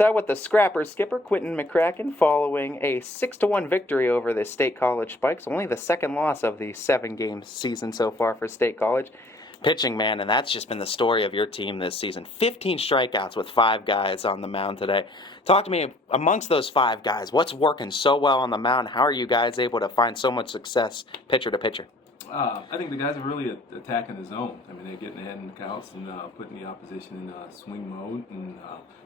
Out with the scrapper skipper Quinton McCracken following a 6-1 victory over the State College Spikes, only the second loss of the 7-game season so far for State College. Pitching, man, and that's just been the story of your team this season. 15 strikeouts with 5 guys on the mound today. Talk to me, amongst those 5 guys, what's working so well on the mound? How are you guys able to find so much success pitcher to pitcher? I think the guys are really attacking the zone. I mean, they're getting ahead in the counts and putting the opposition in swing mode and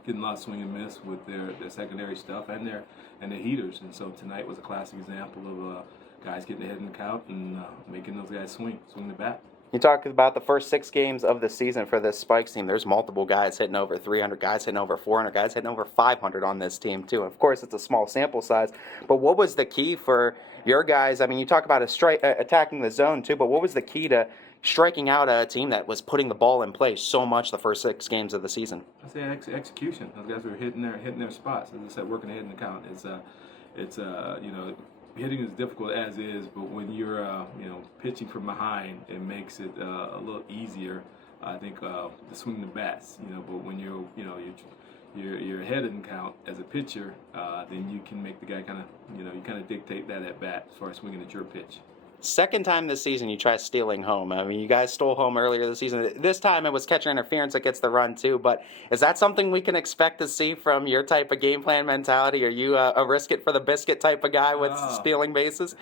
getting a lot of swing and miss with their secondary stuff and their heaters. And so tonight was a classic example of guys getting ahead in the count and making those guys swing the bat. You talk about the first 6 games of the season for this Spikes team. There's multiple guys hitting over 300, guys hitting over 400, guys hitting over 500 on this team, too. And of course, it's a small sample size. But what was the key for your guys? I mean, you talk about attacking the zone, too, but what was the key to striking out a team that was putting the ball in play so much the first 6 games of the season? I say execution. Those guys were hitting their spots. As I said, working ahead in the count. It's hitting is difficult as is, but when you're pitching from behind, it makes it a little easier. I think to swing the bats. But when you're ahead in count as a pitcher, then you can make the guy kind of dictate that at bat as far as swinging at your pitch. Second time this season you try stealing home. I mean, you guys stole home earlier this season. This time it was catcher interference that gets the run too, but is that something we can expect to see from your type of game plan mentality? Are you a risk it for the biscuit type of guy with stealing bases?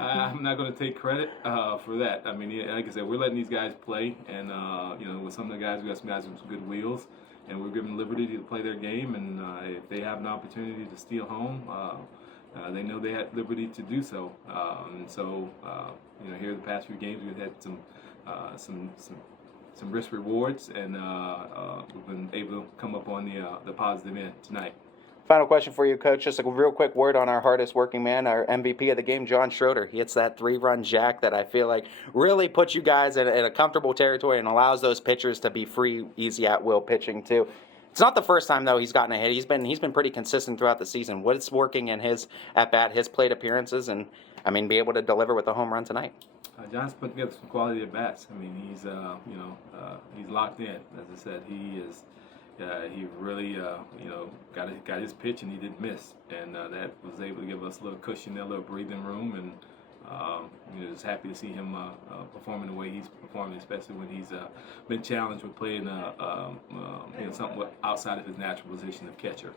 I'm not going to take credit for that. I mean, like I said, we're letting these guys play, and with some of the guys, we got some guys with some good wheels, and we're giving them liberty to play their game, and if they have an opportunity to steal home, they know they had liberty to do so, here the past few games we've had some risk rewards, and we've been able to come up on the positive end tonight. Final question for you, Coach. Just a real quick word on our hardest working man, our MVP of the game, John Schroeder. He hits that 3-run jack that I feel like really puts you guys in a comfortable territory and allows those pitchers to be free, easy at-will pitching too. It's not the first time, though, he's gotten a hit. He's been pretty consistent throughout the season. What's working in his at-bat, his plate appearances, and, be able to deliver with a home run tonight? John's put together some quality at-bats. I mean, he's locked in. As I said, he really, got his pitch, and he didn't miss. And that was able to give us a little cushion there, a little breathing room, and just happy to see him performing the way he's performing, especially when he's been challenged with playing something outside of his natural position of catcher.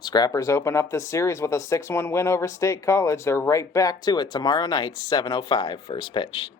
Scrappers open up this series with a 6-1 win over State College. They're right back to it tomorrow night, 7:05, first pitch.